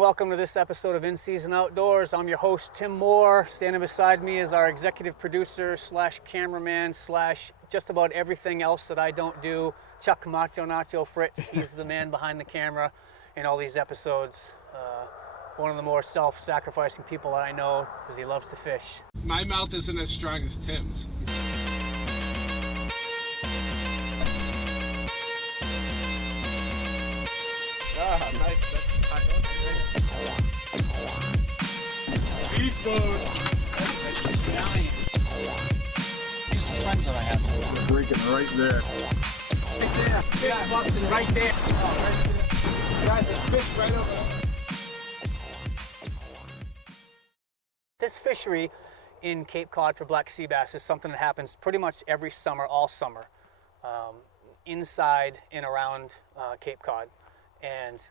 welcome to this episode of In Season Outdoors. I'm your host, Tim Moore. Standing beside me is our executive producer slash cameraman slash just about everything else that I don't do, Chuck Macho Nacho Fritz. He's the man behind the camera in all these episodes. One of the more self-sacrificing people that I know because he loves to fish. My mouth isn't as strong as Tim's. Ah, nice. Beast mode. These are the friends that I have. Drinking right there. Right there. Yeah, Buxton, right there. Oh, right there. Guys, there's fish right over there. This fishery in Cape Cod for black sea bass is something that happens pretty much every summer, all summer, inside and around Cape Cod. And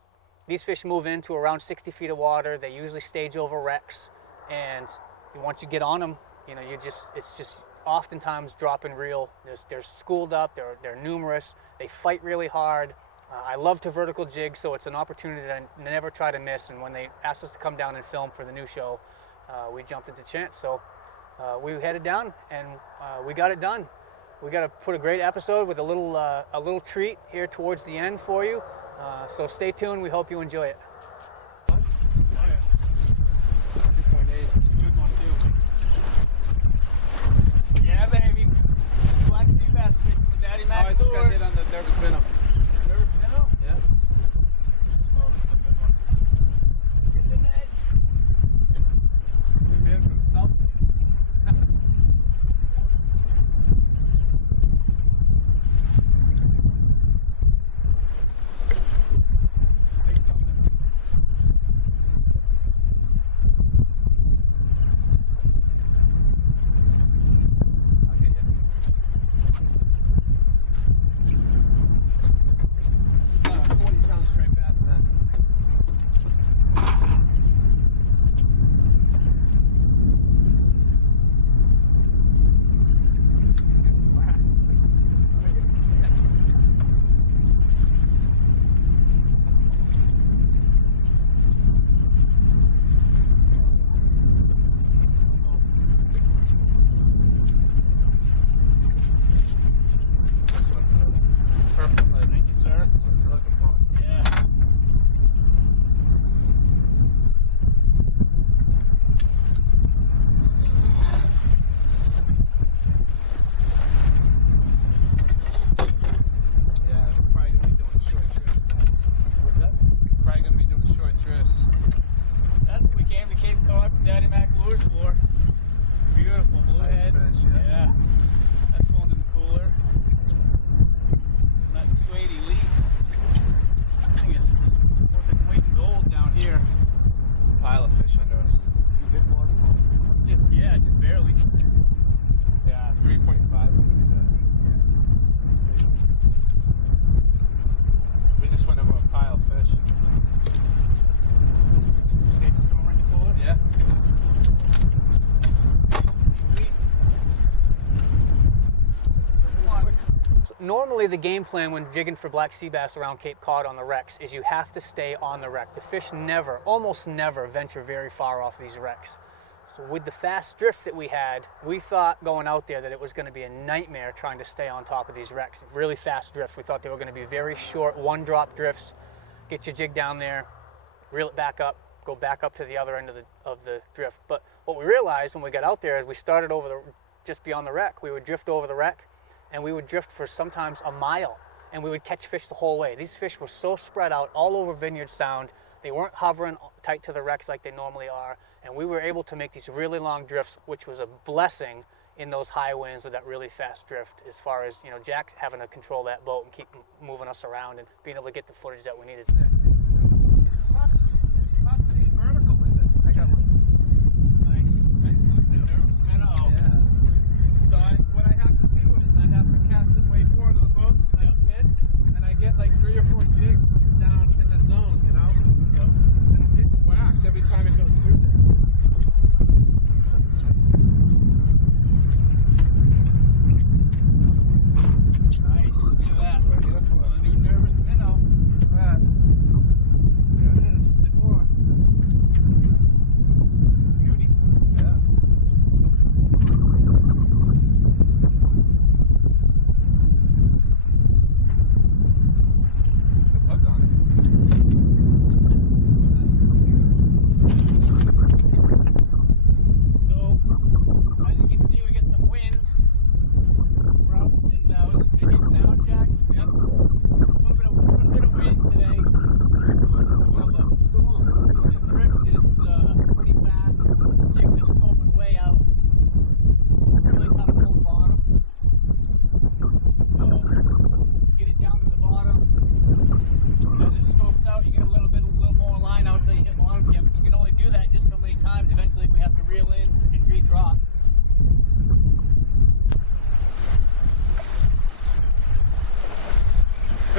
these fish move into around 60 feet of water. They usually stage over wrecks, and once you get on them, you know, it's just oftentimes dropping reel. They're schooled up. They're numerous. They fight really hard. I love to vertical jig, so it's an opportunity that I never try to miss. And when they asked us to come down and film for the new show, we jumped at the chance. So we headed down, and we got it done. We got to put a great episode with a little treat here towards the end for you. So stay tuned. We hope you enjoy it. Oh, yeah. 2.8. Good one, too. Yeah, baby. Black sea bass fishing with Daddy Mac. I just got hit on the nervous minnow. Nervous minnow? Yeah. Oh, this is a good one. It's in the edge. Good man from South Bay. Normally the game plan when jigging for black sea bass around Cape Cod on the wrecks is you have to stay on the wreck. The fish almost never venture very far off these wrecks. So with the fast drift that we had, we thought going out there that it was going to be a nightmare trying to stay on top of these wrecks. Really fast drift. We thought they were going to be very short, one-drop drifts. Get your jig down there, reel it back up, go back up to the other end of the drift. But what we realized when we got out there is we started just beyond the wreck. We would drift over the wreck, and we would drift for sometimes a mile, and we would catch fish the whole way. These fish were so spread out all over Vineyard Sound. They weren't hovering tight to the wrecks like they normally are, and we were able to make these really long drifts, which was a blessing in those high winds with that really fast drift, as far as, you know, Jack having to control that boat and keep moving us around and being able to get the footage that we needed. It's tough to be vertical with it. I got one. Nice. Nice one, too. Nervous minnow. Yeah. So what I have to do is I have to cast it way forward of the boat like a kid, and I get like 3 or 4 jigs down in the zone, you know? Yep. And I'm getting whacked every time it goes through there. Nice. Look at that. That's what we're here for. A new nervous minnow. Look at that.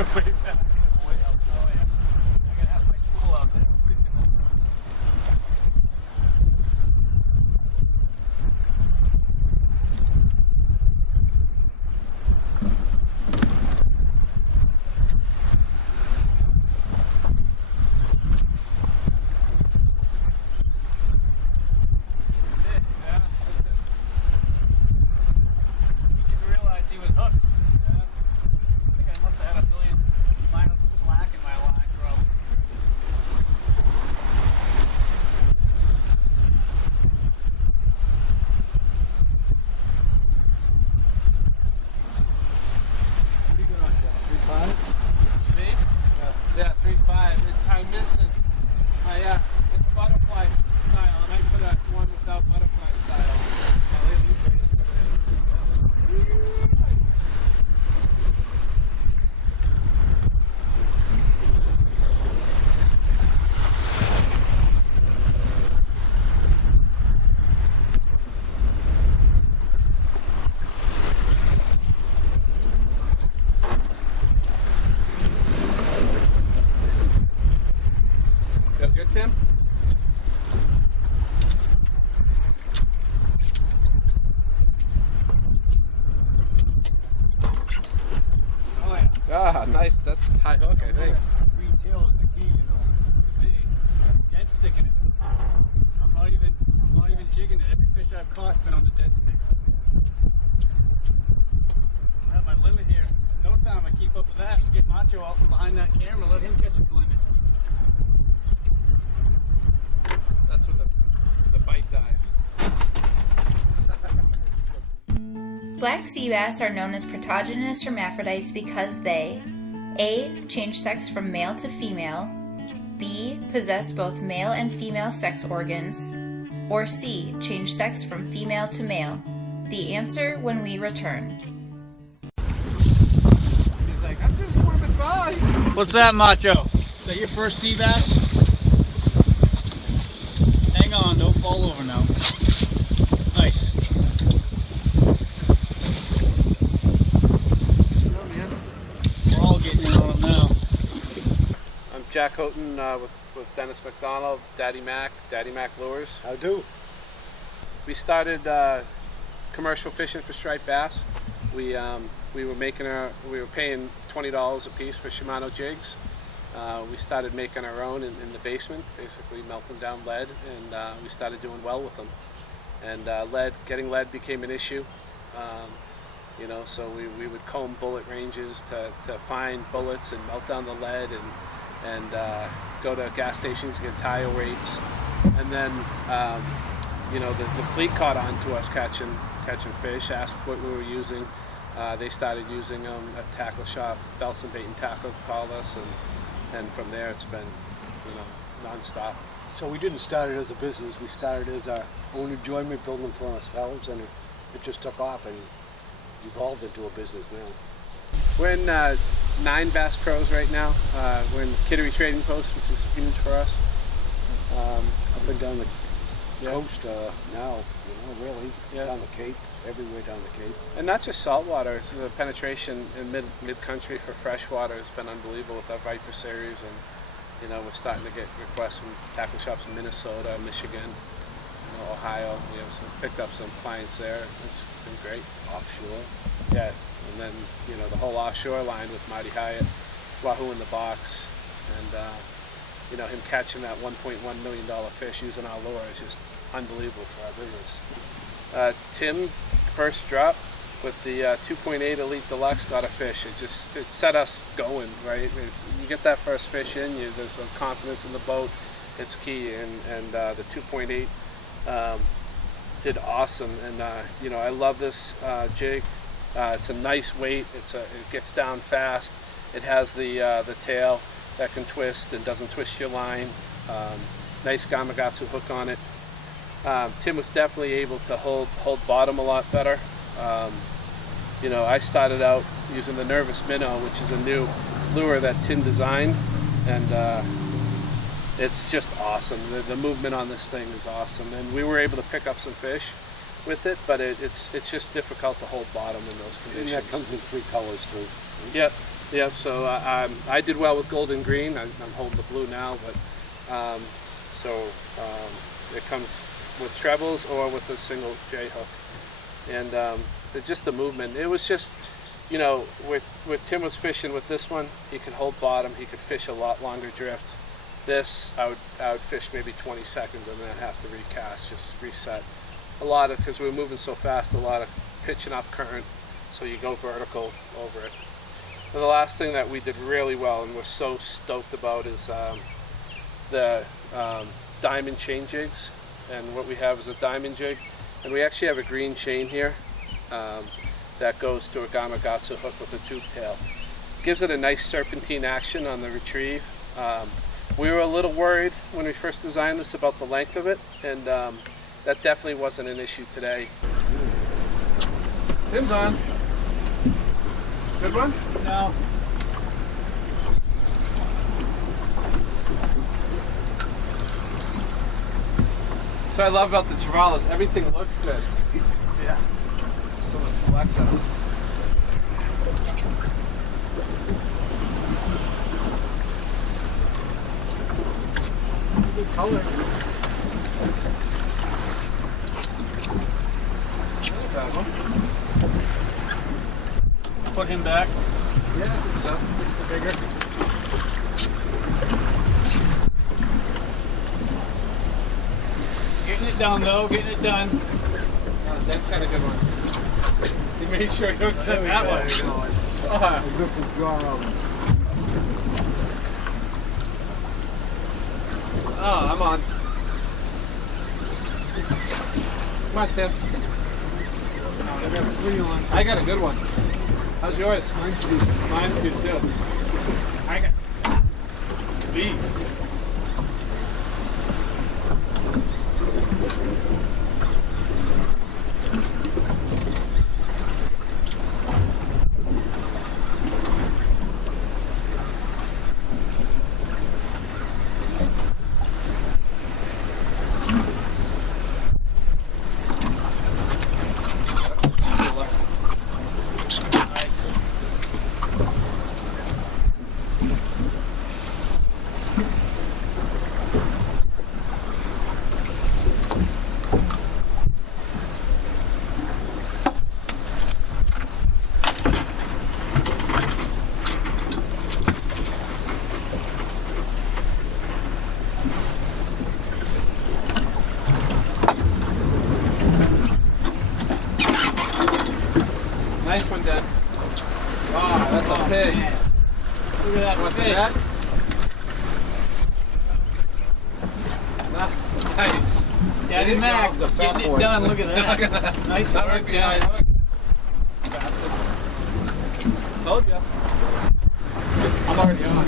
Way back. Way out there. Oh yeah. I gotta have my tool out there. Yeah, 3.5. I'm missing my it's butterfly style. I might put one without butterfly style. Feel good, Tim? Oh yeah. Ah, nice. That's high hook, I think. Green tail is the key, you know. Could be. Dead sticking it. I'm not even jigging it. Every fish I've caught's been on the dead stick. I have my limit here. No time I keep up with that. Get Macho out from behind that camera, let him catch the limit. That's when the bite dies. Black sea bass are known as protogynous hermaphrodites because they A. change sex from male to female, B. possess both male and female sex organs, or C. change sex from female to male. The answer when we return. He's like, I'm just swimming by. What's that, Macho? Is that your first sea bass? Hang on, don't fall over now. Nice. We're all getting in on them now. I'm Jack Houghton with Dennis McDonald, Daddy Mac Lures. How do? We started commercial fishing for striped bass. We were paying $20 a piece for Shimano jigs. We started making our own in the basement, basically melting down lead, and we started doing well with them. And getting lead became an issue. You know, so we would comb bullet ranges to find bullets and melt down the lead and go to gas stations to get tire weights. And then, you know, the fleet caught on to us catching fish, asked what we were using. They started using them at tackle shop. Belson Bait and Tackle called us, and from there it's been, you know, non-stop. So we didn't start it as a business. We started as our own enjoyment, building for ourselves, and it just took off and evolved into a business now. We're in 9 Bass Pros right now. We're in Kittery Trading Post, which is huge for us. Up and down the coast now, you know, really, Yeah. down the Cape, everywhere down the Cape. And not just saltwater, the penetration in mid-country for freshwater has been unbelievable with our Viper series, and you know, we're starting to get requests from tackle shops in Minnesota, Michigan, you know, Ohio. We have picked up some clients there. It's been great. Offshore. Yeah, and then, you know, the whole offshore line with Marty Hyatt, Wahoo in the Box, and you know, him catching that $1.1 million fish using our lure is just unbelievable for our business. Tim, first drop with the 2.8 Elite Deluxe, got a fish. It set us going, right? You get that first fish in, there's some confidence in the boat. It's key, and the 2.8 did awesome. And you know, I love this jig. It's a nice weight. It gets down fast. It has the tail that can twist and doesn't twist your line. Nice Gamakatsu hook on it. Tim was definitely able to hold bottom a lot better. You know, I started out using the Nervous Minnow, which is a new lure that Tim designed, and it's just awesome. The movement on this thing is awesome, and we were able to pick up some fish with it, but it's just difficult to hold bottom in those conditions. And that comes in 3 colors too. Yep. Yep. So I did well with gold and green. I'm holding the blue now, but it comes with trebles or with a single J hook, and just the movement. It was just, you know, where Tim was fishing with this one, he could hold bottom. He could fish a lot longer drift. This, I would fish maybe 20 seconds and then have to recast, just reset. A lot of, because we were moving so fast, a lot of pitching up current, so you go vertical over it. And the last thing that we did really well and we're so stoked about is the diamond chain jigs. And what we have is a diamond jig, and we actually have a green chain here that goes to a Gamakatsu hook with a tube tail. Gives it a nice serpentine action on the retrieve. We were a little worried when we first designed this about the length of it, and that definitely wasn't an issue today. Tim's on. Good one? No. So I love about the Travalas, everything looks good. Yeah. So much flex on it. Good color. Not a bad one. Put him back. Yeah, I think so. Bigger. Getting it done though, getting it done. Oh, that's got a good one. He made sure he hooks it that way. I ripped his jaw out. Oh, I'm on. Come on, Tim. I got a 3-on. I got a good one. How's yours? Mine's decent. Mine's good too. I got beast. Nice one, Dad. Wow, that's a pig. Look at that Want fish. that? Nice. Daddy Mac, The fat getting boy. it done. Look at that. Nice That work, might be guys. nice. Told ya. I'm already on.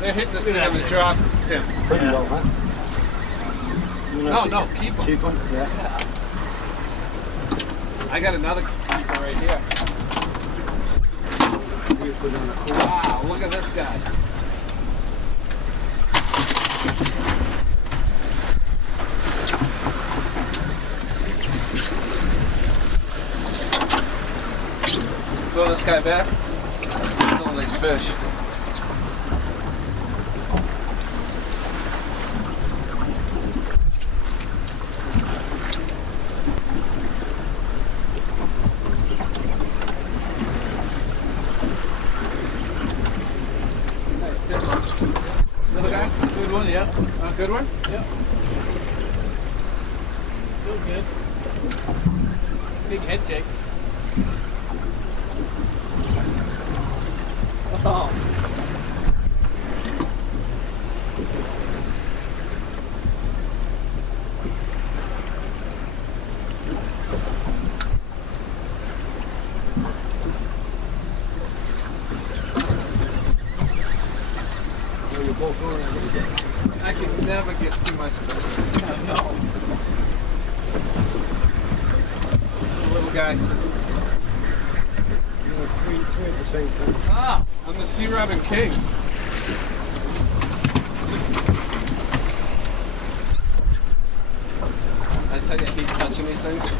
They're hitting this thing on the drop, Tim. Pretty Yeah. low, huh? No, keep them. Keep them? Yeah. I got another keeper right here. You put on a cool. Wow, look at this guy. Throw this guy back. Still a nice fish. Nice dip. Another guy? Good one, yep. Good one? Yep. Feel good. Big head shakes. Oh. So you're both going on the day. I can never get too much of this. I know. The little guy. You know, three at the same time. Ah, I'm the sea robin king. I tell you, I hate touching these things.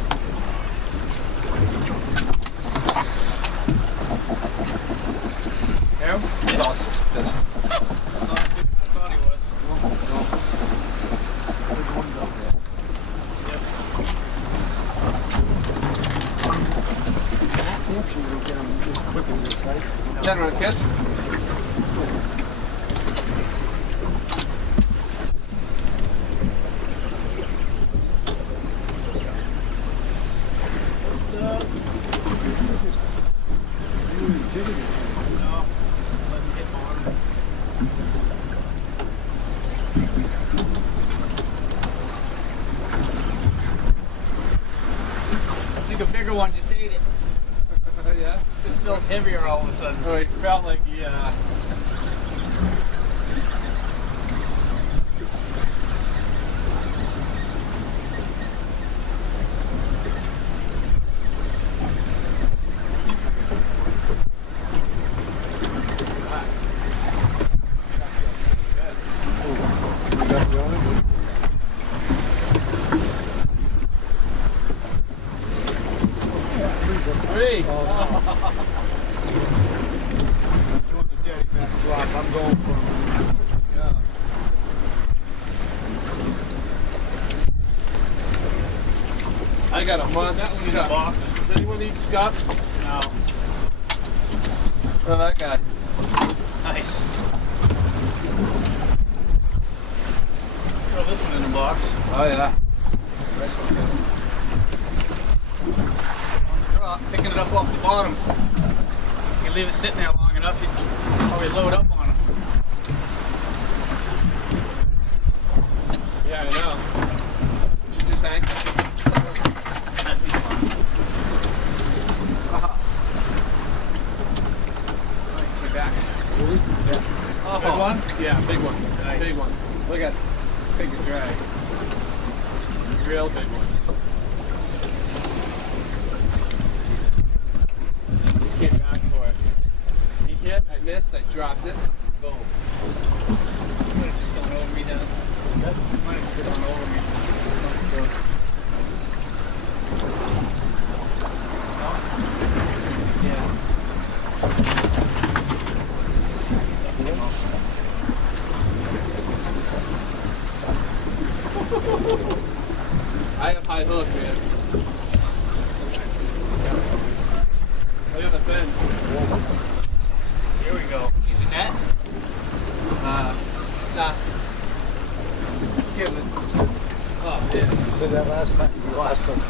I think a bigger one just ate it. Yeah. This feels heavier all of a sudden. Oh, it felt like, yeah. You got the other? Three. I'm doing the daddy back drop. I'm going for Yeah. I got a monster That one in the scup. box. Does anyone eat scup? No. Oh, that guy. Nice. Throw this one in the box. Oh, yeah. This one good. Picking it up off the bottom. You leave it sitting there long enough, you can probably load up on it. Yeah, I know. You should just hang. That'd be fun. Get back. Oh, Big one? Yeah, big one. Nice. Big one. Look at, let's take a drag. Real big one. Came back for it. He hit, I missed, I dropped it. Boom. Might have just gone over me down. Might have just gone over me. Yeah. I have high hook, man. Look at the fin. Here we go. Using that? Nah. Give it. Oh, yeah. You said that last time. You lost him.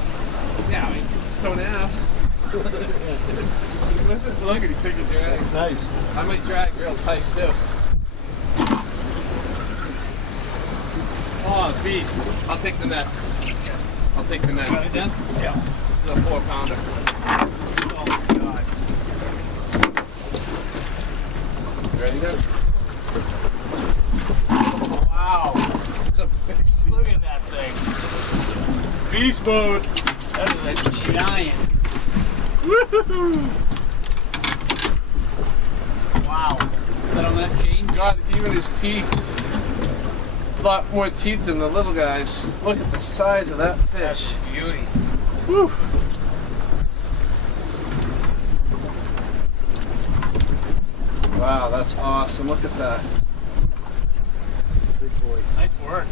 Yeah, I mean, don't ask. Listen, look at he's taking drag. That's nice. I might drag real tight too. Oh, beast. I'll take the net. I'll take the net. Got it done? Yeah. This is a 4-pounder. Oh my god. You ready now? Wow. It's a big Look at that thing. beast mode. That is a giant. Woohoo! Wow. Is that on that chain? God, even his teeth. A lot more teeth than the little guys. Look at the size of that That's fish. beauty. Woo! Wow, that's awesome. Look at that. Big boy. Nice work.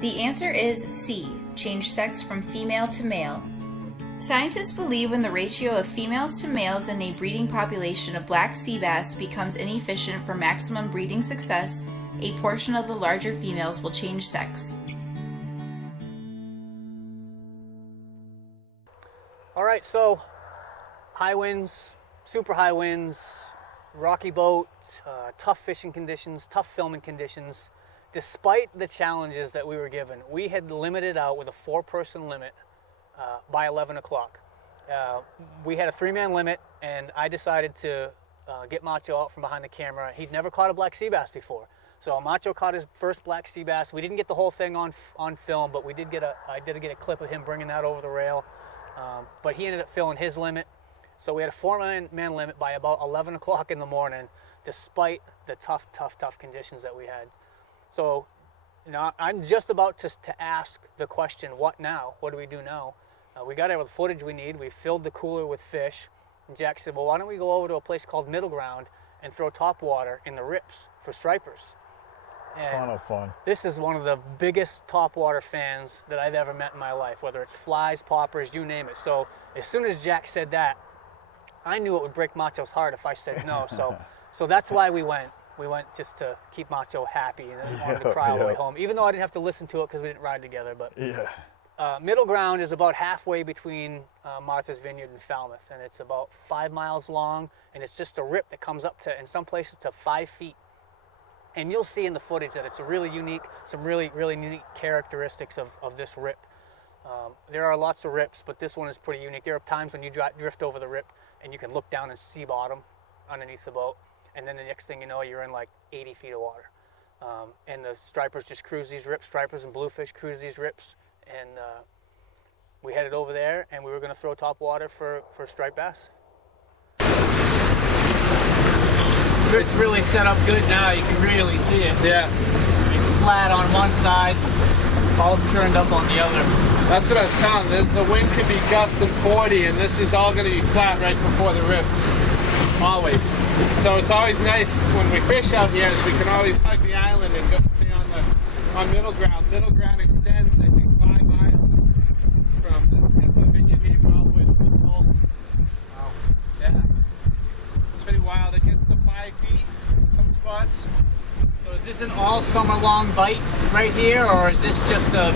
The answer is C. Change sex from female to male. Scientists believe when the ratio of females to males in a breeding population of black sea bass becomes inefficient for maximum breeding success, a portion of the larger females will change sex. All right, so high winds, super high winds, rocky boat, tough fishing conditions, tough filming conditions. Despite the challenges that we were given, we had limited out with a 4-person limit by 11 o'clock. We had a 3-man limit, and I decided to get Macho out from behind the camera. He'd never caught a black sea bass before. So Macho caught his first black sea bass. We didn't get the whole thing on film, but I did get a clip of him bringing that over the rail. But he ended up filling his limit. So we had a 4-man limit by about 11 o'clock in the morning, despite the tough conditions that we had. So now I'm just about to ask the question, what now? What do we do now? We got all the footage we need. We filled the cooler with fish. And Jack said, well, why don't we go over to a place called Middle Ground and throw top water in the rips for stripers? Ton of fun. This is one of the biggest topwater fans that I've ever met in my life, whether it's flies, poppers, you name it. So as soon as Jack said that, I knew it would break Macho's heart if I said no. So that's why we went. We went just to keep Macho happy and then wanted to cry all the way home, even though I didn't have to listen to it because we didn't ride together. But Yeah. Middle ground is about halfway between Martha's Vineyard and Falmouth, and it's about 5 miles long, and it's just a rip that comes up to, in some places, to 5 feet. And you'll see in the footage that it's a really unique, some really unique characteristics of this rip. There are lots of rips, but this one is pretty unique. There are times when you drift over the rip and you can look down and see bottom underneath the boat, and then the next thing you know, you're in like 80 feet of water. And the stripers just cruise these rips, stripers and bluefish cruise these rips, and we headed over there, and we were going to throw top water for striped bass. It's really set up good now. You can really see it. Yeah. It's flat on one side, all turned up on the other. That's what I was telling. The wind could be gusting 40, and this is all going to be flat right before the rip. Always. So it's always nice when we fish out here, is we can always hug the island and go stay on middle ground. Middle ground extends, I think, 5 miles from the tip of Vineyard Haven all the way to the Toll. Wow. Yeah. It's pretty wild. It gets to 5 feet in some spots. So is this an all summer long bite right here, or is this just a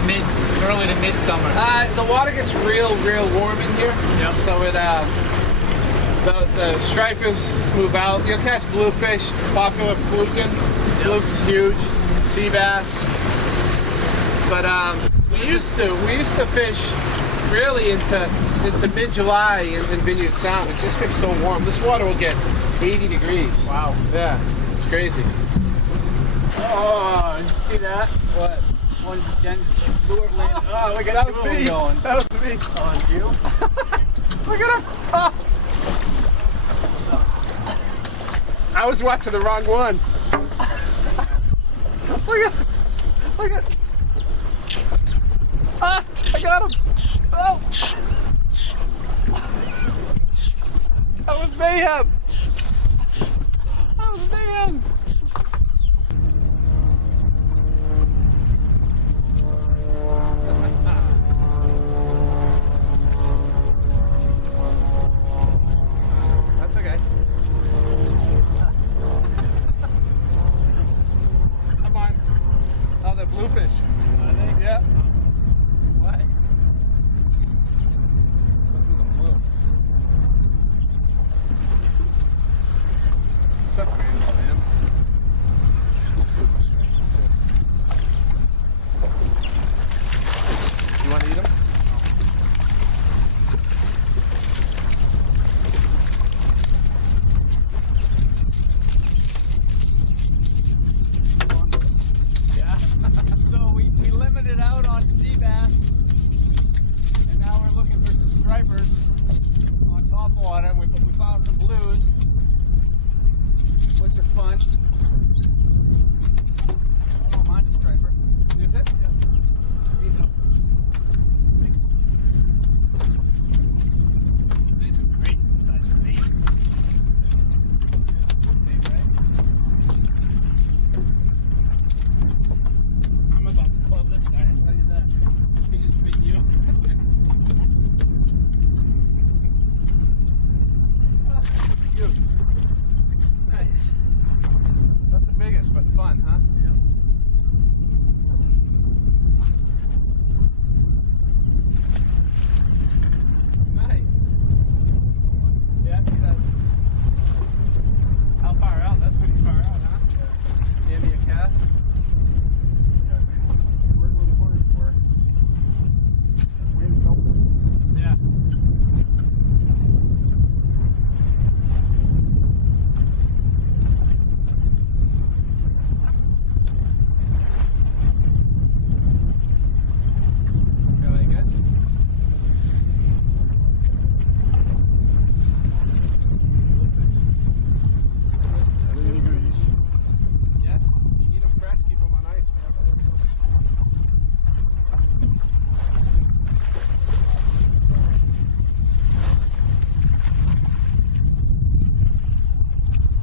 early to midsummer? The water gets real warm in here. Yep. So it the stripers move out. You'll catch bluefish, popular fluking. Yep. Fluke's huge, sea bass. But we used to fish really into mid-July in Vineyard Sound. It just gets so warm. This water will get 80 degrees. Wow. Yeah, it's crazy. Oh, did you see that? What? One lure landed. Oh, look at That that was me. going. That was me. Oh, it's you? Look at him. Oh. I was watching the wrong one. Look at. Ah, I got him. Oh. That was mayhem. That was mayhem. That's okay. Come on. Oh, the bluefish. Yeah. What? This is the blue. What's up, man? Sam? You want to eat them? Yeah. So we limited out on sea bass, and now we're looking for some stripers on top water. We found some blues, which are fun. Oh, mine's a striper. Is it? Yeah. There you go. These are great size for me. Big, right? I'm about to club this guy, I'll tell you that. He just beat you. Cute. Nice. Not the biggest, but fun, huh? Yep. Nice. Yeah, he does. How far out? That's pretty far out, huh? The end of your cast? Yeah, man. Where the corners were. Wind's helping. Yeah. Really good? Yeah, you need them fresh, keep them on ice, man.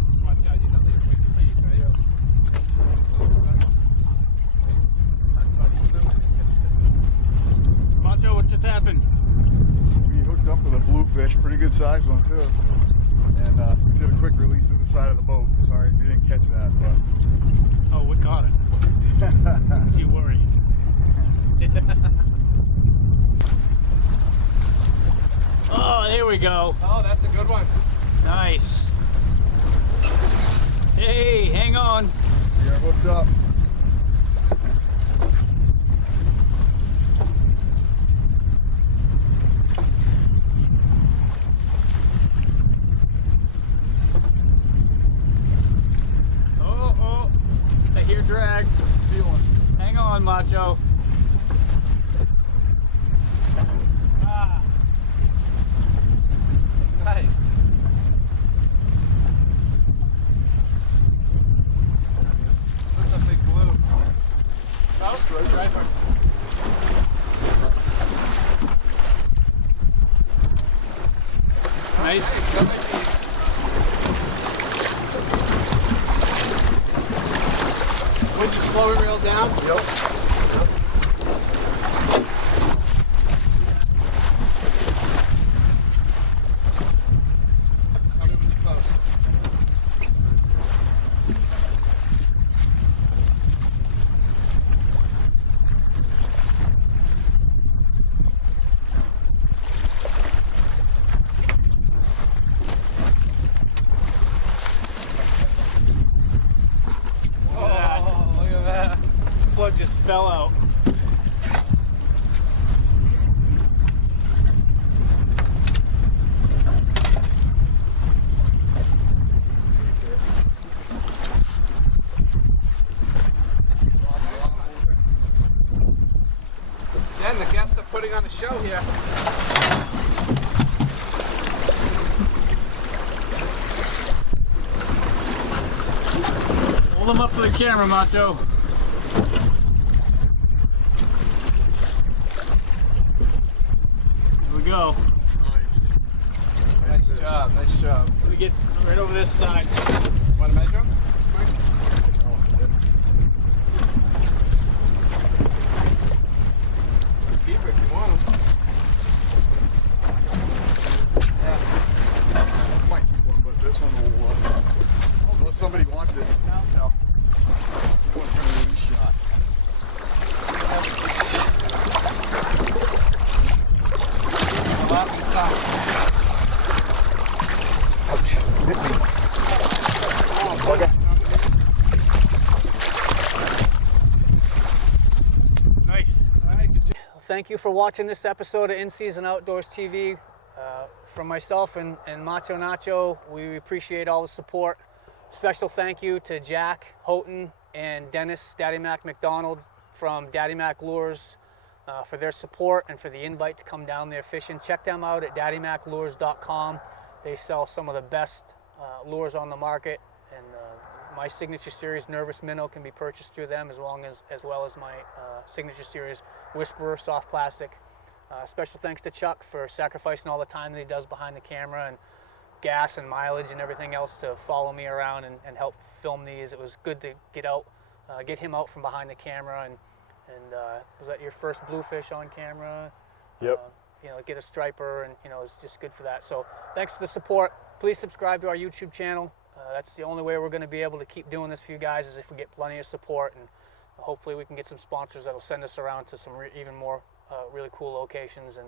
Just watch out, you know they're wicked deep, right? Macho, what just happened? We hooked up with a bluefish, pretty good size one too. And we did a quick release to the side of the boat. Sorry if you didn't catch that, but Oh, what got it? Don't you worry. Oh, there we go. Oh, that's a good one. Nice. Hey, hang on. We are hooked up. Oh, I hear drag. Feeling. Hang on, Macho. Ah, Nice. Looks like big blue. Oh, striper. nice. That might be. Would you slow and reel down? Yep. Tell me when you're close. Oh, look at that. Plug just fell out. Then the guests are putting on a show here. Hold them up for the camera, Macho. Here we go. Nice. Nice fish. job, nice job. We get right over this side. Want to measure them? Oh, yeah. Keep it if you want them. I might keep one, but this one will, unless somebody wants it. No. One for a loose shot. Go up and stop. Ouch. Hit me. Bugger. Nice. All right, good job. Thank you for watching this episode of In Season Outdoors TV. From myself and Macho Nacho, we appreciate all the support. Special thank you to Jack Houghton and Dennis Daddy Mac McDonald from Daddy Mac Lures for their support and for the invite to come down there fishing. Check them out at daddymaclures.com. They sell some of the best lures on the market, and my signature series Nervous Minnow can be purchased through them, as well as my signature series Whisperer Soft Plastic. Special thanks to Chuck for sacrificing all the time that he does behind the camera and gas and mileage and everything else to follow me around and help film these. It was good to get him out from behind the camera, and was that your first bluefish on camera? Yep. Get a striper, and it's just good for that. So thanks for the support. Please subscribe to our YouTube channel. That's the only way we're going to be able to keep doing this for you guys, is if we get plenty of support, and hopefully we can get some sponsors that'll send us around to some even more really cool locations, and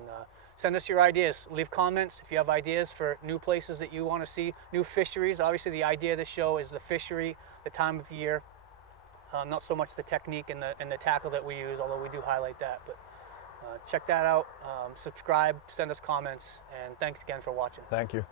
send us your ideas. Leave comments if you have ideas for new places that you want to see, new fisheries. Obviously the idea of this show is the fishery, the time of year, not so much the technique and the tackle that we use, although we do highlight that. But check that out, subscribe, send us comments, and thanks again for watching. Thank you.